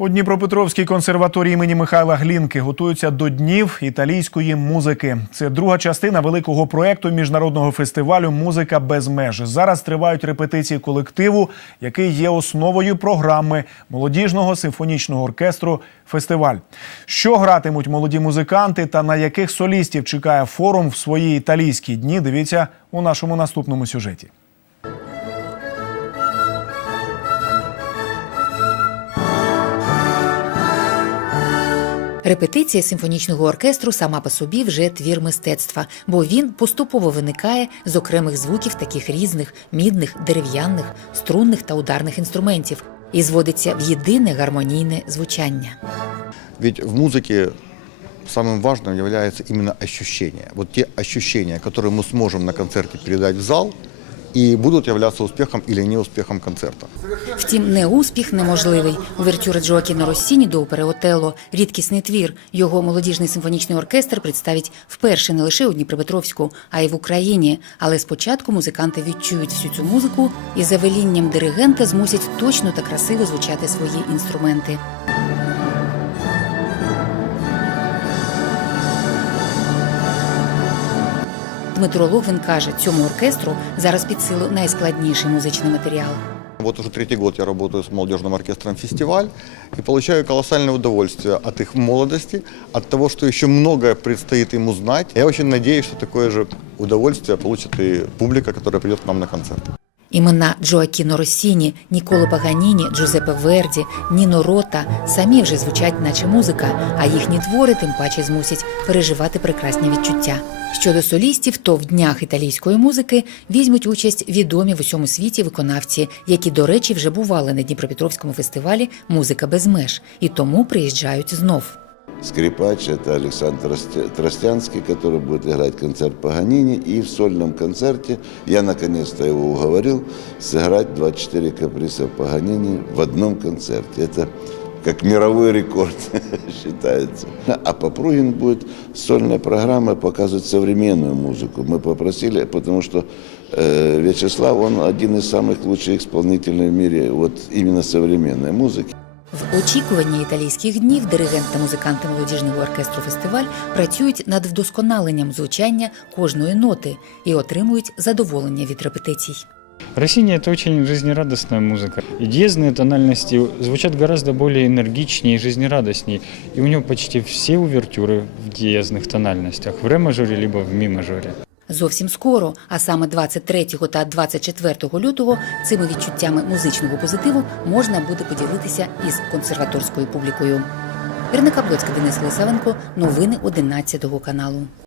У Дніпропетровській консерваторії імені Михайла Глінки готуються до днів італійської музики. Це друга частина великого проекту міжнародного фестивалю Музика без меж. Зараз тривають репетиції колективу, який є основою програми молодіжного симфонічного оркестру Фестиваль. Що гратимуть молоді музиканти та на яких солістів чекає форум в свої італійські дні? Дивіться у нашому наступному сюжеті. Репетиція симфонічного оркестру сама по собі вже твір мистецтва, бо він поступово виникає з окремих звуків таких різних мідних, дерев'яних, струнних та ударних інструментів і зводиться в єдине гармонійне звучання. Ведь в музыке самым важным является именно ощущение. Вот те ощущения, которые мы сможем на концерте передать в зал, и будут являться успехом или неуспехом концерта. Втім, неуспіх неможливий. Увертюра Джоакіно Россіні до опери Отелло – рідкісний твір. Його молодіжний симфонічний оркестр представить вперше не лише у Дніпропетровську, а й в Україні. Але спочатку музиканти відчують всю цю музику і за велінням диригента змусять точно та красиво звучати свої інструменти. Дмитро Логвин каже, цьому оркестру зараз під силу найскладніший музичний матеріал. Вот уже третий год я работаю с молодежным оркестром «Фестиваль» и получаю колоссальное удовольствие от их молодости, от того, что еще многое предстоит им узнать. Я очень надеюсь, что такое же удовольствие получит и публика, которая придет к нам на концерт. Імена Джоакіно Россіні, Ніколо Паганіні, Джузеппе Верді, Ніно Рота самі вже звучать, наче музика, а їхні твори тим паче змусять переживати прекрасні відчуття. Щодо солістів, то в днях італійської музики візьмуть участь відомі в усьому світі виконавці, які, до речі, вже бували на Дніпропетровському фестивалі Музика без меж і тому приїжджають знов. Скрипач – это Александр Тростянский, который будет играть концерт Паганини. И в сольном концерте я наконец-то его уговорил сыграть 24 каприса Паганини в одном концерте. Это как мировой рекорд считается. А Попругин будет сольной программой показывать современную музыку. Мы попросили, потому что э, Вячеслав, он один из самых лучших исполнителей в мире вот именно современной музыки. В очікуванні італійських днів диригент та музиканти молодіжного оркестру фестиваль працюють над вдосконаленням звучання кожної ноти і отримують задоволення від репетицій. Россини – это очень жизнерадостная музыка. И диезные тональности звучат гораздо более энергичнее и жизнерадостнее. И у него почти все увертюры в диезных тональностях, в ре-мажоре либо в ми-мажоре. Зовсім скоро, а саме 23 та 24 лютого, цими відчуттями музичного позитиву можна буде поділитися із консерваторською публікою. Ірина Каблоцька, Денис Лисавенко, новини 11 каналу.